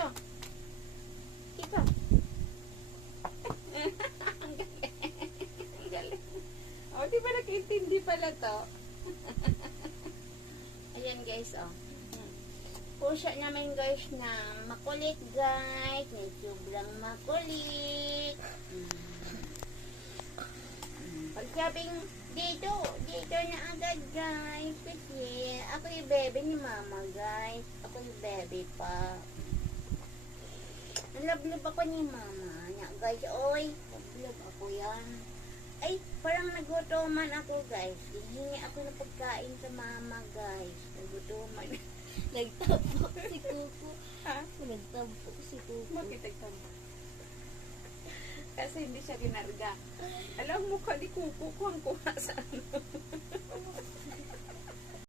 siya. Kita. Ang galing. Ang galing. O, di ba nakaintindi pala to? Ayan guys, o. Pusa namin guys na makulit guys. May sobrang makulit. Pag sabing dito na agad guys. Kasi ako yung bebe ni mama guys. Ako yung bebe pa. Nalablab ako ni mama. Nya guys, oy. Lablab ako yan. Ay, parang nagutuman ako guys. Hihingi ako ng pagkain sa mama guys. Nagutuman. Nagtampok si Kuko. Ha? Nagtampok si Kuko. Bakit nagtampo? Kasi hindi siya ginarga. Alam mo ka, di kuko ko ang kuha sa ano.